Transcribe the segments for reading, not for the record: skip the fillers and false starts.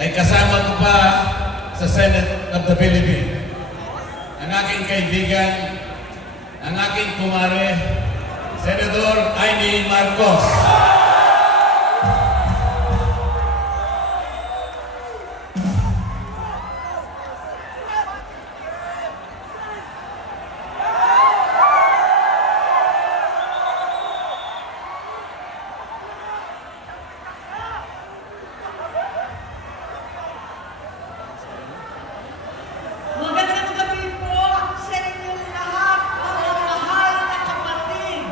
ay kasama ko pa sa Senate of the Philippines. Ang aking kaibigan, ang aking kumare, Senador Amy Marcos. Magandang gabi po sa inyong lahat, mga mahal na kapatid.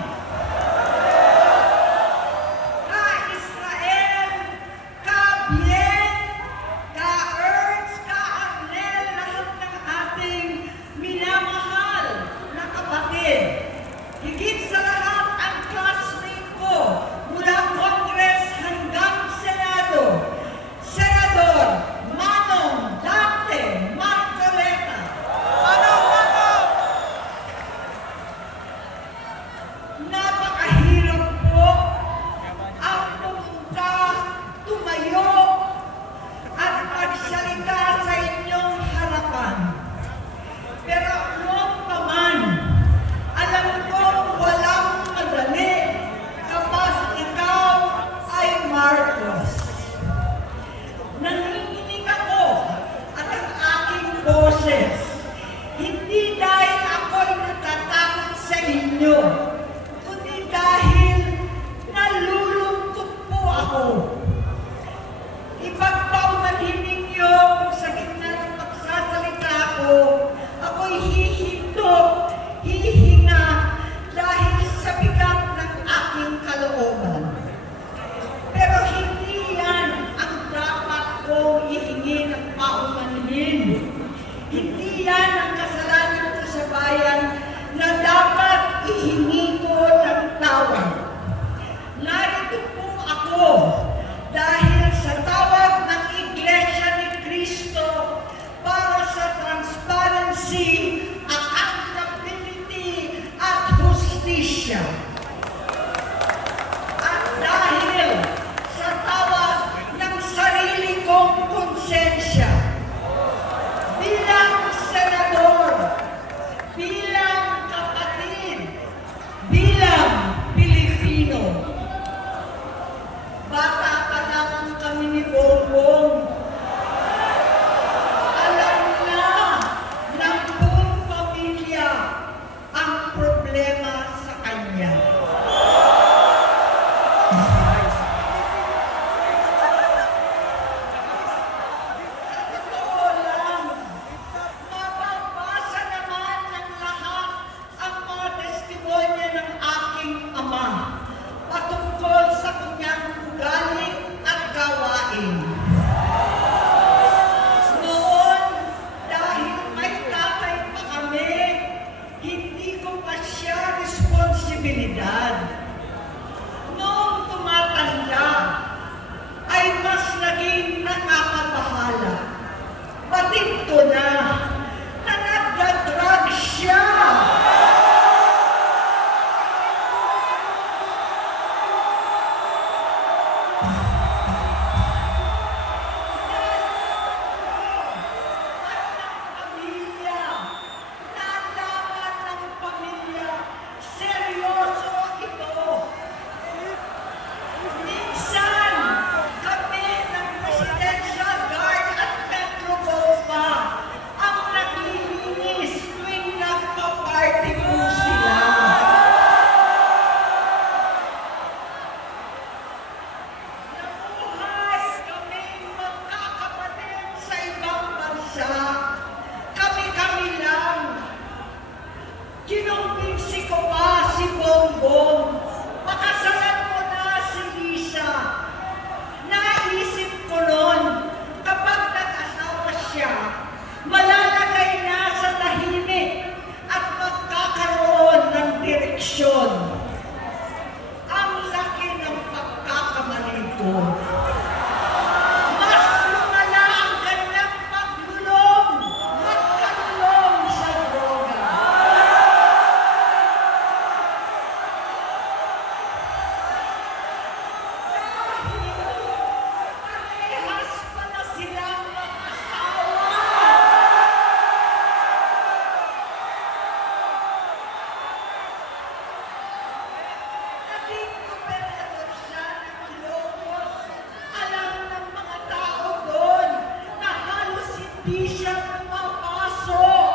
di siya pumapasok.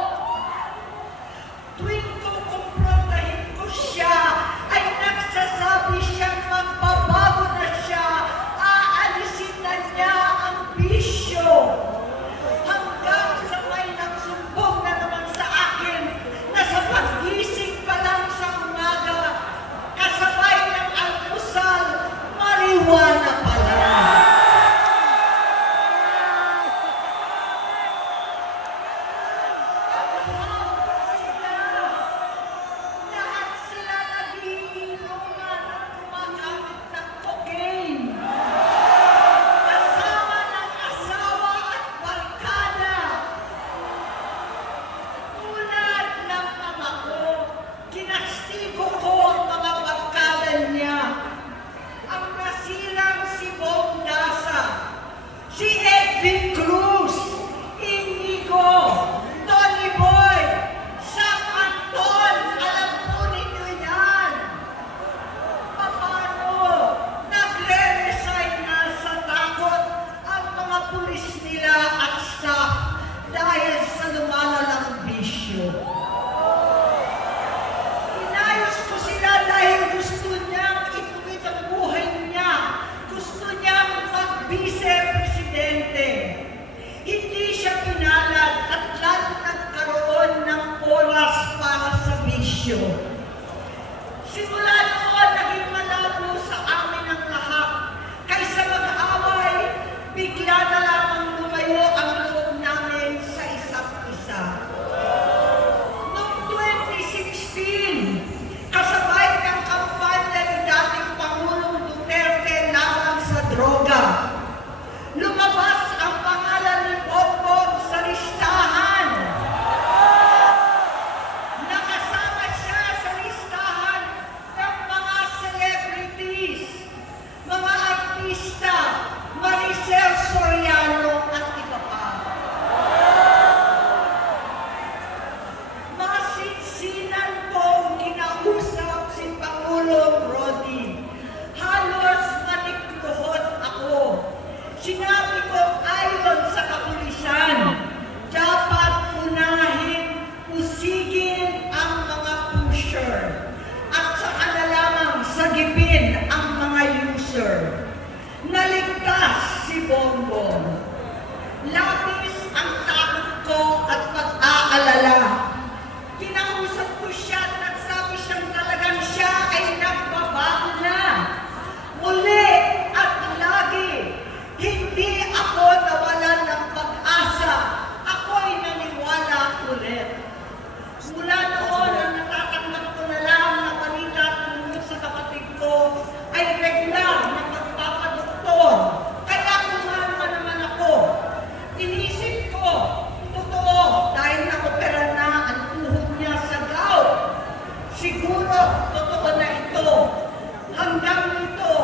Tuwing kukumprontahin ko siya, ay nagsasabi siyang magbabago na siya, aalisin na niya ang bisyo. Hanggang sa may nagsumbong na naman sa akin na sa paggising pa lang sa umaga, kasabay ng almusal, marijuana pala. Lahat sila nagiinuman at gumagamit ng cocaine. Kasama ng asawa at barkada. Tulad ng ama ko, kinastigo ko ang mga barkada niya. Ang nasirang si Bong Dasa, si Edwin Cruz, Inigo, Tony Boy, Sam Anton, alam po ninyo yan. Paano nagre-resign na sa takot ang mga pulis nila at staff dahil sa lumalalang bisyo? Inayos ko sila dahil gusto niyang ituwid ang buhay niya. Gusto niyang mag-vice-presidente. Hindi siya pinalad at lalo nagkaroon ng oras para sa bisyo. Simula noon, naging malabo sa amin ang lahat. Kaysa mag-away, bigla na lamang lumayo ang loob namin sa isa't isa. Noong 2016, kasabay ng kampanya ni dating Pangulong Duterte laban sa droga, lumabas ang pangalan ni Bongbong sa listahan. Nakasama siya sa listahan ng mga celebrities, mga artista, Maricel Soriano at iba pa. Masinsinan kong kinausap si Pangulong Rodi. Halos manikluhod ako. Sinabi ko ayon sa kapulisan, dapat unahin, usigin ang mga pusher at saka na lamang sagipin ang mga user. Naligtas si Bongbong. Labis ang takot ko at pag-aalala. Kinausap ko siya at nagsabi siyang talagang siya ay nagbabago na. Muli at lagi, hindi ako nawalan ng pag-asa. Ako'y naniwala ulit. Mula noon, ang natatanggap ko na lang na balita tungkol sa kapatid ko ay regular na magpapadoktor. Kaya kumalma naman ako. Inisip ko, totoo, dahil nakopera na ang tuhod niya sa gout. Siguro, totoo na ito. Hanggang nito,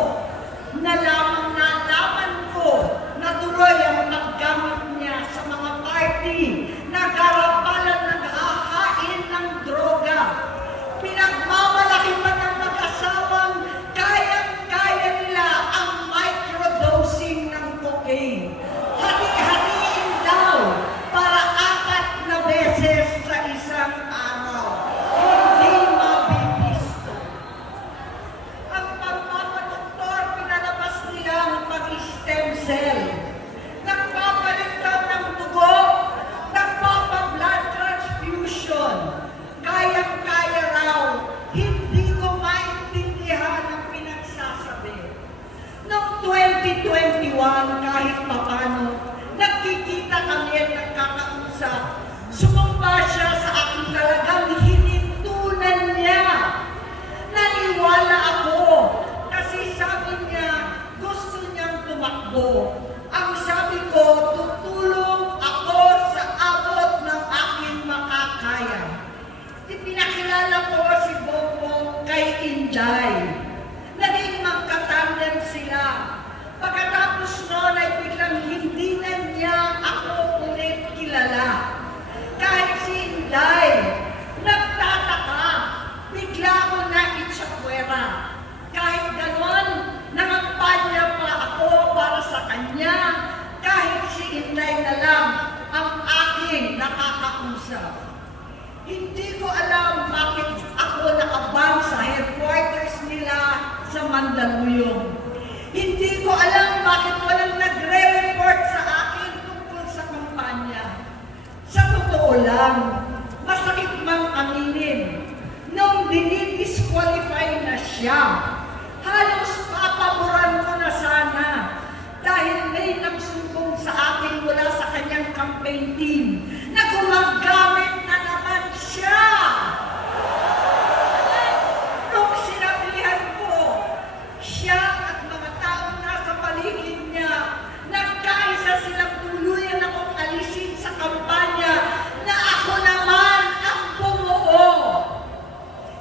nalaman ko na tuloy ang paggamit niya sa mga party na garapalan naghahain ng droga. Pinagmamalaki pa ng mag-asawang kayang-kaya nila ang microdosing ng cocaine. Hati-hatiin daw para 4 na beses sa isang araw. Hindi mabibisto. Ang pagpapadoktor, pinalabas nila ang pag-stem cell. Nagpapalitan ng dugo, nagpapa-blood transfusion. Kayang-kaya raw, hindi ko maintindihan ang pinagsasabi. Noong 2021, kahit papano, nagkikita kami at nagkakausap. Sumumpa siya sa aking talagang hinintunan niya. Naniwala ako kasi sabi niya gusto niyang tumakbo. Ang sabi ko, tutulong ako sa abot ng aking makakaya. Ipinakilala ko si Bongbong kay Inday. Naging magkatandem sila. Pagkatapos noon ay biglang hindi na niya ako ulit kilala. Kahit si Inday, nagtataka, bigla ko na itsapwera. Kahit ganon, nangampanya pa ako para sa kanya. Kahit si Mandaluyong. Hindi ko alam bakit walang nagre-report sa akin tungkol sa kampanya. Sa totoo lang, masakit mang aminin, nung dinidisqualify na siya, halos papaboran ko na sana dahil may nagsumbong sa akin mula sa kanyang campaign team na gumagamit na naman siya. Nung sinabihan ko, siya at mga taong nasa paligid niya, nagkaisa silang tuluyan akong alisin sa kampanya na ako naman ang bumuo.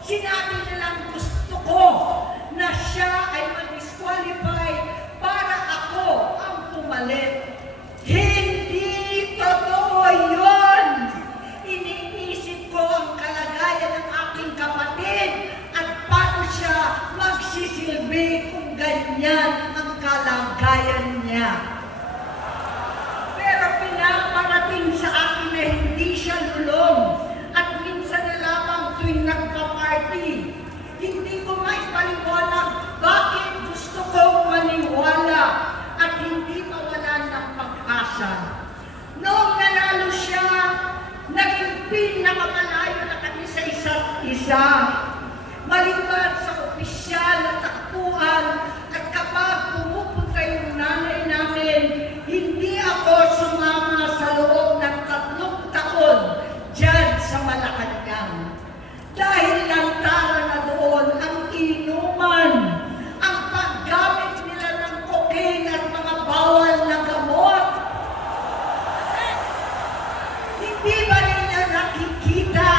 Sinabi nilang gusto ko na siya ay mag-disqualify para ako ang pumalit. Hindi totoo yun! Iniisip ko ang kalagayan ng aking kapatid at paano siya magsisilbi kung ganyan ang kalagayan niya. Pero pinaparating sa akin na hindi siya lulong at minsan na lamang tuwing nagpa-party. Hindi ko maipaliwanag bakit gusto kong maniwala at hindi mawalan ng pag-asa. Noong nanalo siya, naging pinakamalayo na kami sa isa't isa. Maliban sa opisyal na takbuhan at kapag pumupunta yung nanay namin, hindi ako sumama sa loob ng 3 taon dyan sa Malacanang. Dahil lantaran na doon ang inuman, ang paggamit nila ng cocaine at mga bawal na gamot. Hindi ba nila nakikita,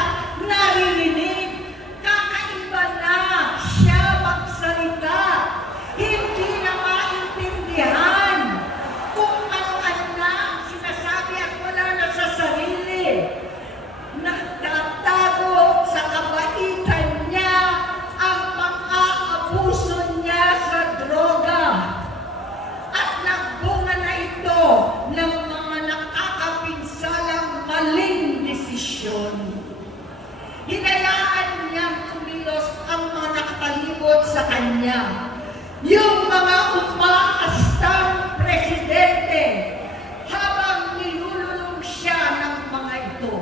naririnig, kakaiba na siya magsalita, hindi na maintindihan kung ano-ano na ang sinasabi at wala na sa sarili. Nagtatago sa kabaitan niya ang pang-aabuso niya sa droga. At nagbunga na ito ng mga nakakapinsalang maling desisyon. Hinayaan niyang kumilos ang mga nakatalibot sa kanya. Yung mga umaastang presidente habang nilululong siya ng mga ito.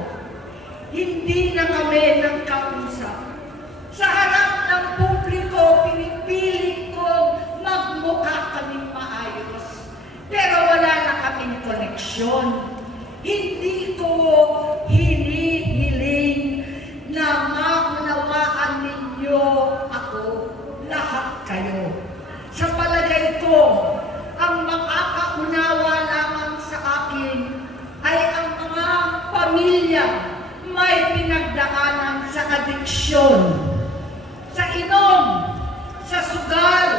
Hindi na kami nagkausap. Sa harap ng publiko, pinipilit kong magmukha kaming maayos. Pero wala na kaming koneksyon. Hindi ko hinihiling na maunawaan ninyo ako, lahat kayo. Sa palagay ko, ang makakaunawa lamang sa akin ay ang mga pamilya may pinagdaanan sa adiksyon, sa inom, sa sugal,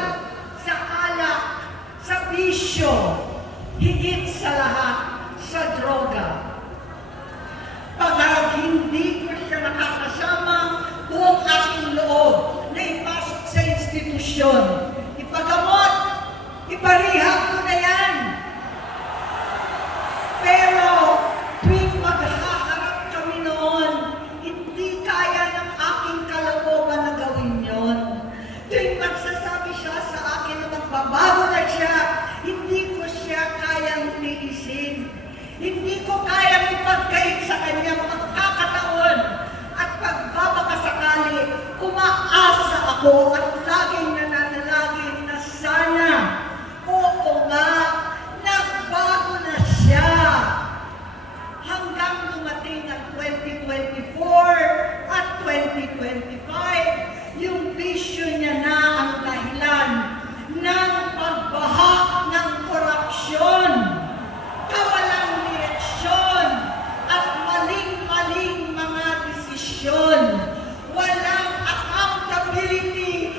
sa alak, sa bisyo, higit sa lahat, sa droga. Pag hindi ko siya nakakasama, buong aking loob na ipasok sa institusyon, ipagamot, iparihab ko na yan. Pero tuwing maghaharap kami noon, hindi kaya ng aking kalooban na gawin yon. Tuwing magsasabi siya sa akin na magbabago na siya, hindi ko siya kayang tiisin. Hindi ko kayang ipagkait sa kanyang pagkakataon at pagbabakasakali, umaasa ako at laging nananalangin na sana, oo nga, nagbago na siya. Hanggang dumating ang 2024 at 2025, yung bisyo niya na ang dahilan ng pagbaha ng korupsyon, kawalang direksyon, at maling-maling mga desisyon. Walang accountability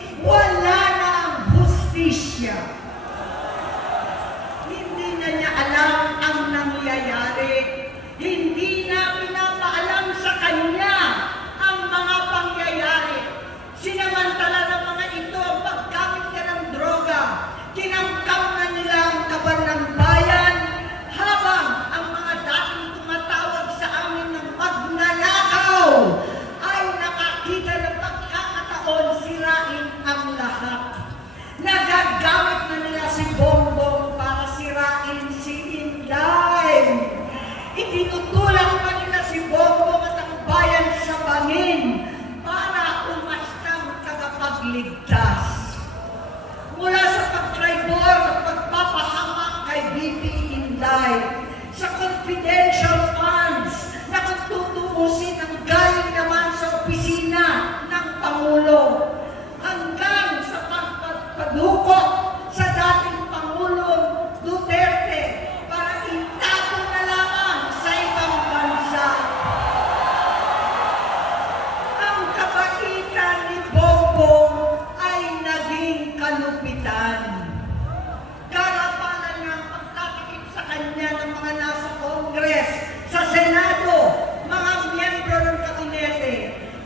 Inday, sa confidential funds na kung tutuusin ang galing naman sa opisina ng Pangulo, hanggang sa pagpadukot sa dating Pangulong Duterte para itago na lamang sa ibang bansa. Ang kabaitan ni Bongbong ay naging kalupitan. Karapalan niya ang pagtatakip sa kanya ng mga nasa Congress, sa Senado, mga miyembro ng kabinete.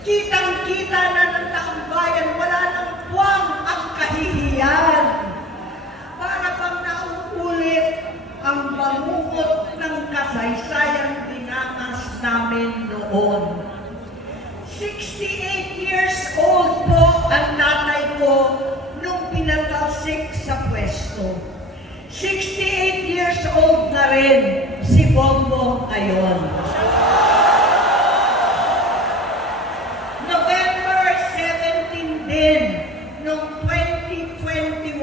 Kitang-kita na ng taong bayan, wala nang puwang ang kahihiyan. Para bang nauulit ang bangungot ng kasaysayang dinanas namin noon. 68 years old po ang tatay ko nung pinatalsik sa pwesto. 68 years old na rin si Bongbong ngayon. November 17 din, noong 2021,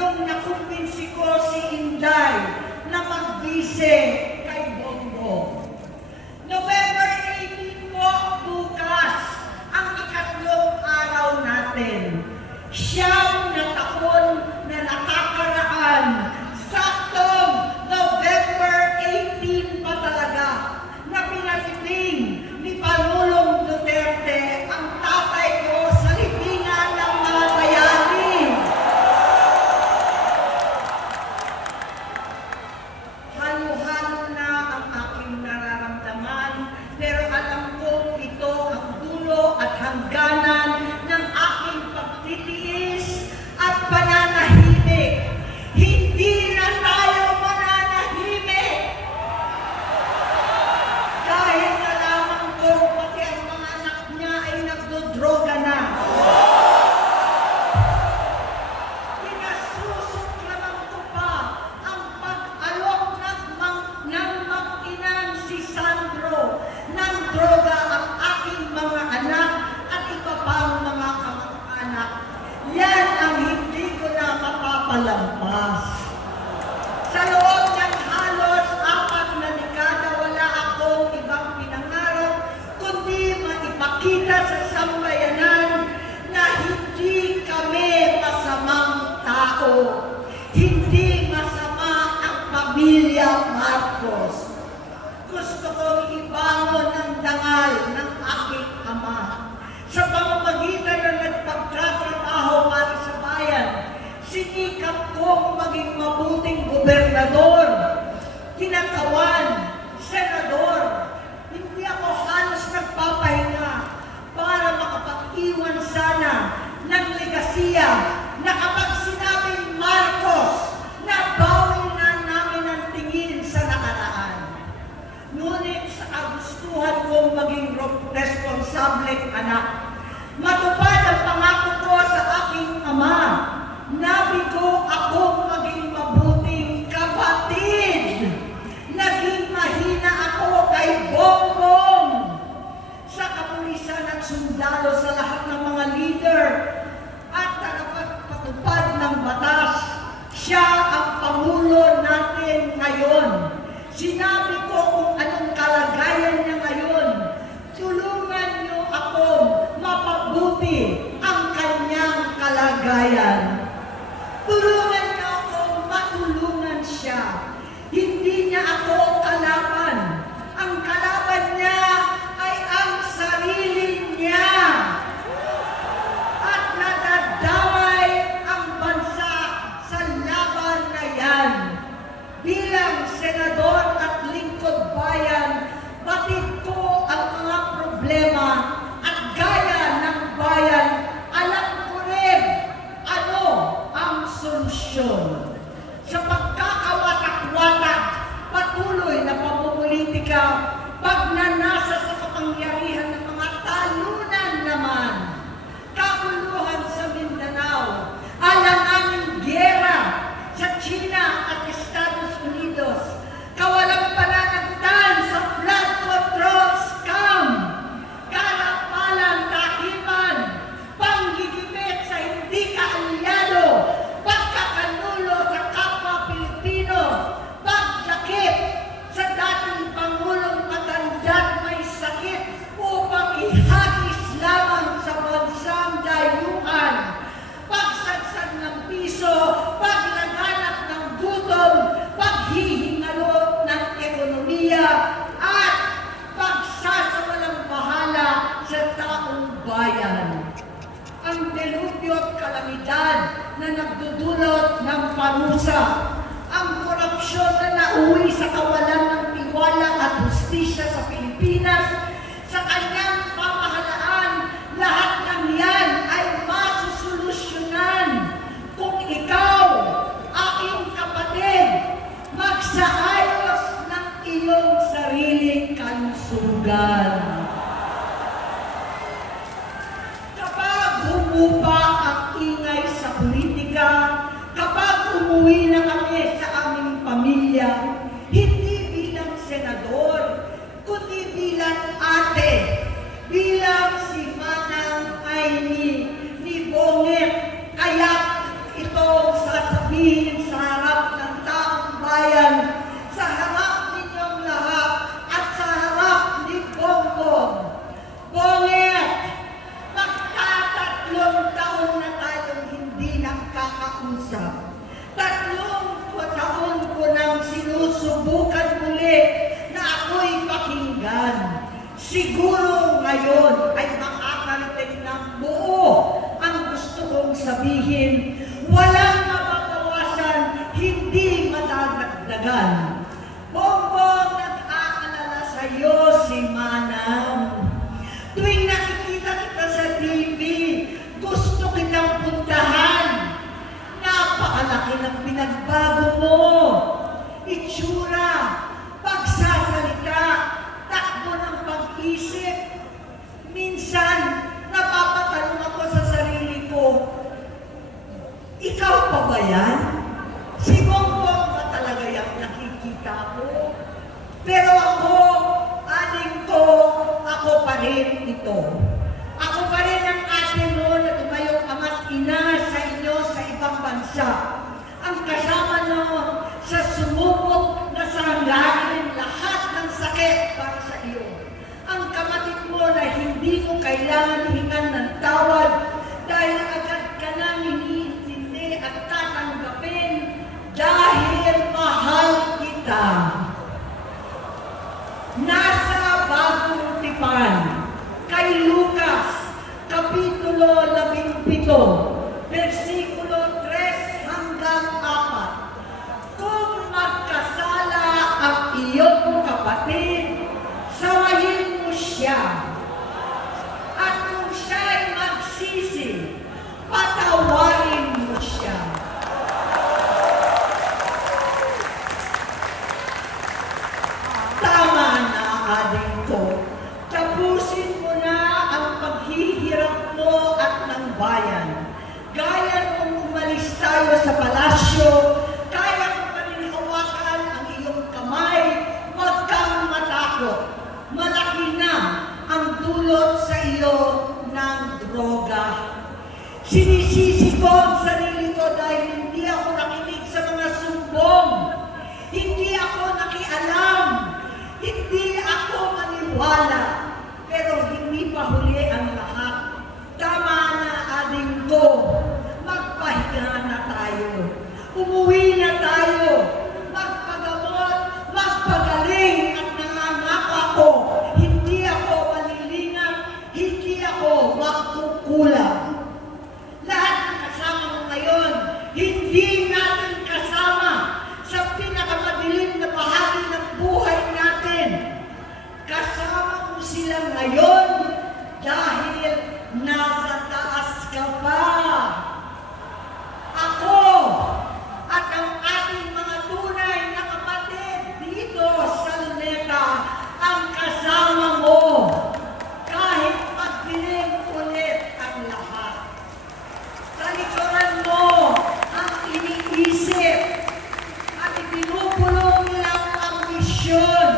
nung nakumbinsi ko si Inday na magbise kay Bongbong. November 18 po, bukas, ang ikatlong araw natin. Siyam na taon na nakakaraan, saktong November 18 pa talaga, na pinatiting ni Pangulong Duterte ang tatay ko sa libingan ng mga bayani. Halo-halo na ang aking nararamdaman, pero alam kong ito ang dulo at hangganan ng aking pagtitiis at pananahimik. Hindi na tayo mananahimik! Dahil nalaman ko pati ang mga anak niya ay nagdodroga na. Pinasusuklaman ko pa ang pag-alok ng mag-inang si Sandro ng droga ang aking mga anak at iba pang mga kamag-anak. Yan ang hindi ko na mapapalampas. Sa loob ng halos 4 na dekada, wala akong ibang pinangarap kundi maipakita sa sambayanan na hindi kami masamang tao. Hindi masama ang pamilya Marcos. Gusto kong ibangon ang dangal ng aking ama. Sa pamamagitan ng nagpagtatrabaho para sa bayan, sinikap kong maging mabuting gobernador, kinakawan, senador. Hindi ako halos nagpapahinga para makapag-iwan sana ng legasiya na kapag sinabing Marcos, nabawi na namin ang tingin sa nakaraan. Ngunit sa kagustuhan kong maging responsableng anak, matupad ang pangako ko sa aking ama, nabigo akong maging mabuting kapatid. Naging mahina ako kay Bongbong. Sa kapulisan at sundalo, sa lahat ng mga leader at tagapagpatupad ng batas, siya ang Pangulo natin ngayon. Sinabi ko kung anong kalagayan niya ngayon. Tulungan niyo akong mapabuti ang kanyang kalagayan. Tulungan niyo akong matulungan siya. Hindi niya ako kalaban. Ang kalaban niya ay ang sarili niya. At nadadamay ang bansa sa laban na yan. Bilang senador at lingkod bayan, batid ko ang mga problema at gaya ng bayan, alam ko rin ano ang solusyon. Sa pagkakawatak-watak, patuloy na pamumulitika, pagnanasa sa kapangyarihan ng mga talunan naman, kaguluhan sa Mindanao, alanganing giyera sa China at Estados Unidos, kawalang pananagutan sa flood control nauwi sa kawalan ng tiwala at hustisya sa Pilipinas. Sa kanyang pamahalaan, lahat ng yan ay masusolusyonan kung ikaw, aking kapatid, magsaayos ng iyong sariling kalusugan. Kapag humupa ang ingay sa politika, kapag umuwi na kami sa aming pamilya, hindi bilang senador, kundi bilang ate, bilang si Manang Aimee ni Bonget. Kaya ito sasabihin sa harap ng taong bayan, sa harap ninyong lahat, at sa harap ni Bongbong. Bonget, magtatatlong taon na tayong hindi nakakausap. 3 taon ko nang sinusubukan muli na ako'y pakinggan. Siguro ngayon ay makakarating ng buo ang gusto kong sabihin. Walang mababawasan, hindi madadagdagan. Bongbong, nag-aalala sa iyo si Manang. Tuwing nakikita kita sa TV, gusto kitang puntahan. Napakalaki ng pinagbago mo. Itsura, pagsasalita, takbo ng pag-isip. Minsan, napapatanong ako sa sarili ko, ikaw pa ba yan? Si Bongbong ba talaga yung nakikita ko? Pero ako, aling ko, ako pa rin ito. Ako pa rin ang ate mo na tumayong ama't ina sa inyo sa ibang bansa. Ang kasama no sa sumubok na sanggahin lahat ng sakit para sa iyo. Ang kapatid mo na hindi mo kailangan hingan ng tawad dahil agad ka nang iniintindi at tatanggapin dahil mahal kita. Nasa Bagong Tipan, kay Lucas, Kapitulo 17, versikulo 3 hanggang 4. Kung magkasala ang iyong kapatid, sawayin mo siya. At kung siya'y magsisi, patawarin mo siya. Tama na, aling ko. Tapusin mo na ang paghihirap mo at ng bayan. Gaya nung umalis tayo sa palasyo, kaya mo pa rin hawakan ang iyong kamay, huwag kang matakot. Malaki na ang dulot sa iyo ng droga. Sinisisi ko ang sarili ko dahil hindi ako nakinig sa mga sumbong. Hindi ako nakialam. Hindi ako maniwala. Pero hindi pa huli ang lahat. Tama na, aling ko. Magpahinga na tayo. Umuwi na tayo. Magpagamot, magpagaling at nangangako ako. Hindi ako malilinang, hindi ako magkukulang. Lahat ng kasama mo ngayon, hindi natin kasama sa pinakamadilim na bahagi ng buhay natin. Kasama mo sila ngayon dahil nasa taas ka pa. Ako at ang ating mga tunay na kapatid dito sa Luneta ang kasama mo kahit magdilim ulit ang lahat. Talikuran mo ang iniisip at ibinubulong lang ang misyon.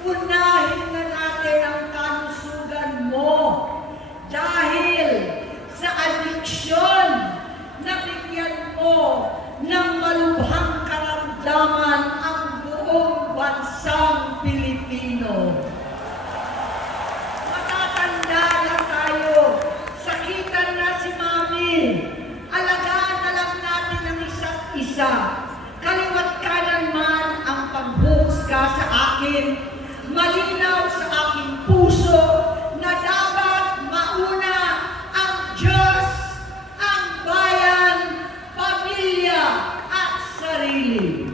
Unahin na natin ang kalusugan mo dahil sa adiksyon na bigyan mo ng malubhang karamdaman ang buong bansang Pilipino. Matatanda na tayo. Sakitan na si Mami. Alagaan na lang natin ang isa't isa. Kaliwat kanan man ang pambuhusga sa akin. Malinaw sa aking puso na dapat mauna ang Diyos, ang bayan, pamilya at sarili.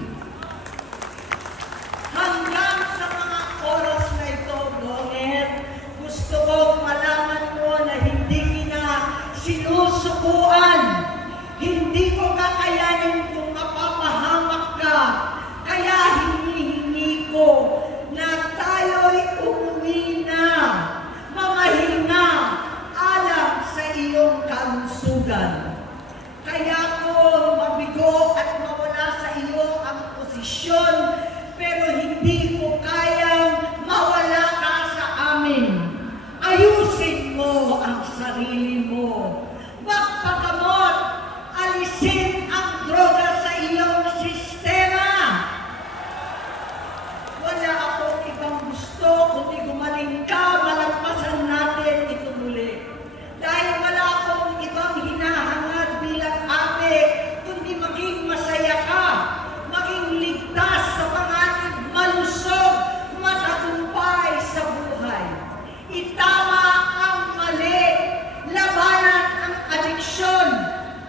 pero hindi ko kayang mawala ka sa amin. Ayusin mo ang sarili mo. Magpagamot, alisin ang droga sa iyong sistema. Wala akong ibang gusto kundi gumaling ka, malagpasan natin ito muli. Dahil wala akong ibang hinahangad bilang ate, kundi maging masaya ka, maging ligtas sa panganib, malusog, matagumpay sa buhay. Itama ang mali, labanan ang adiksyon,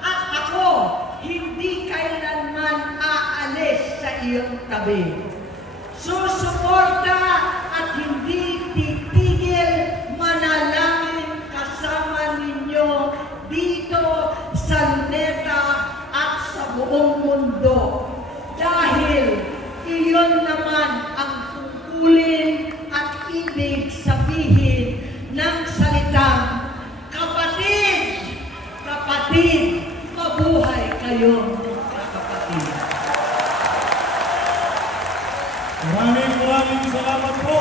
at ako hindi kailanman aalis sa iyong tabi. Susuporta at hindi titigil manalangin kasama ninyo dito sa Luneta at sa buong mundo. Dahil iyon naman ang tungkulin at ibig sabihin ng salitang kapatid, kapatid, mabuhay kayo kapatid. Maraming salamat po.